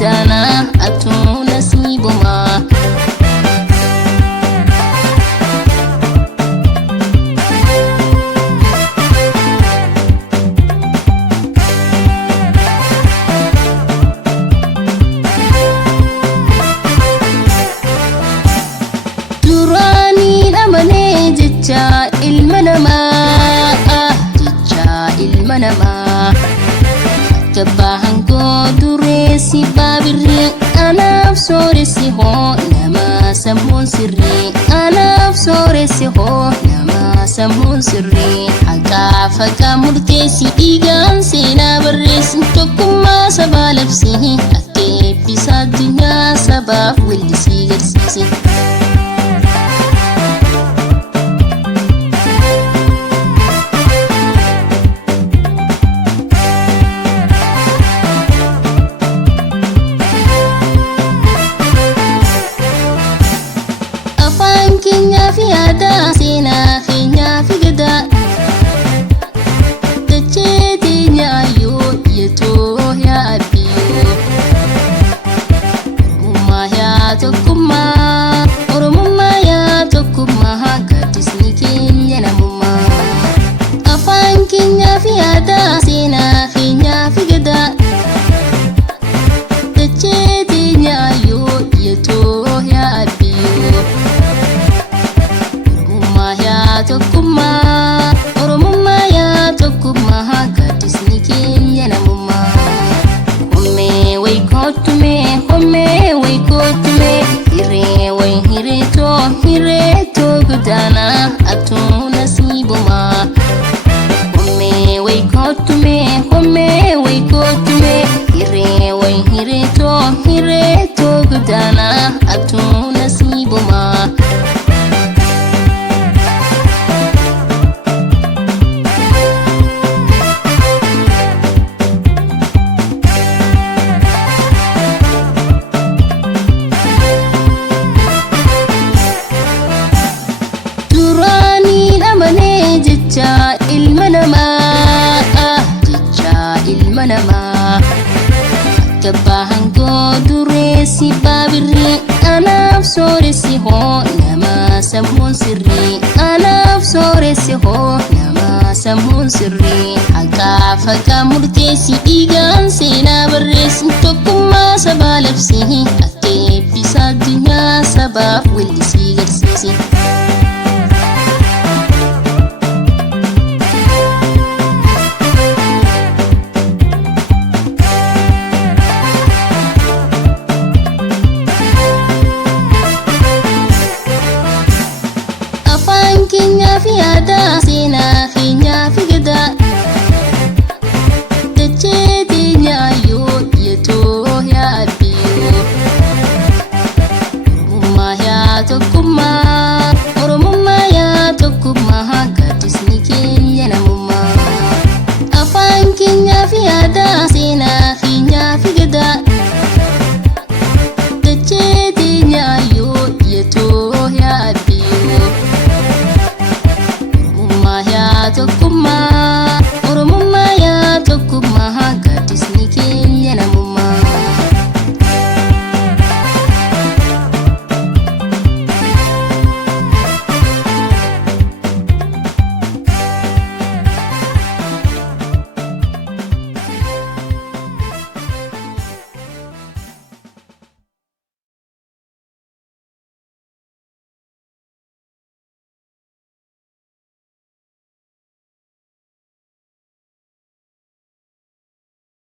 godaanaa atuu nasiibumaa. Jecha ilma namaa jabaahan koo dureessi baabirrii anaaf sooressi hoo nama sammuun sirrii anaaf sooressi hoo nama sammuun sirrii haqaa faqaa murteessi dhiigaan seenaa barreessi tokkummaa sabaa labsi akka eebbisaa addunyaa sabaaf weellisii garsiise. Keenyaa fi aadaa seenaa keenyaa fi gadaa dachee teenyaa yoo yeetoo yaa abbiyoo Oromummaa yaa tokkummaa gaaddisni keenya namummaa. Afaan keenyaa fi aadaa seenaa keenyaa fi gadaa dachee teenyaa yoo yeetoo yaa abbiyoo Oromummaa yaa tokkummaa gaaddisni keenya namummaa. Hommee wayi kootume hireetoo godaanaa atuu nasiibumaa. Hommee wayi kootume hireetoo godaanaa atuu nasiibumaa. Jecha ilma namaa jabaahan koo dureessi baabirrii anaaf sooressi hoo nama sammuun sirrii anaaf sooressi hoo nama sammuun sirrii haqaa faqaa murteessi dhiigaan seenaa barreessi tokkummaa sabaa labsi akka eebbisaa addunyaa sabaaf weellisii garsiise. Keenyaa fi aadaa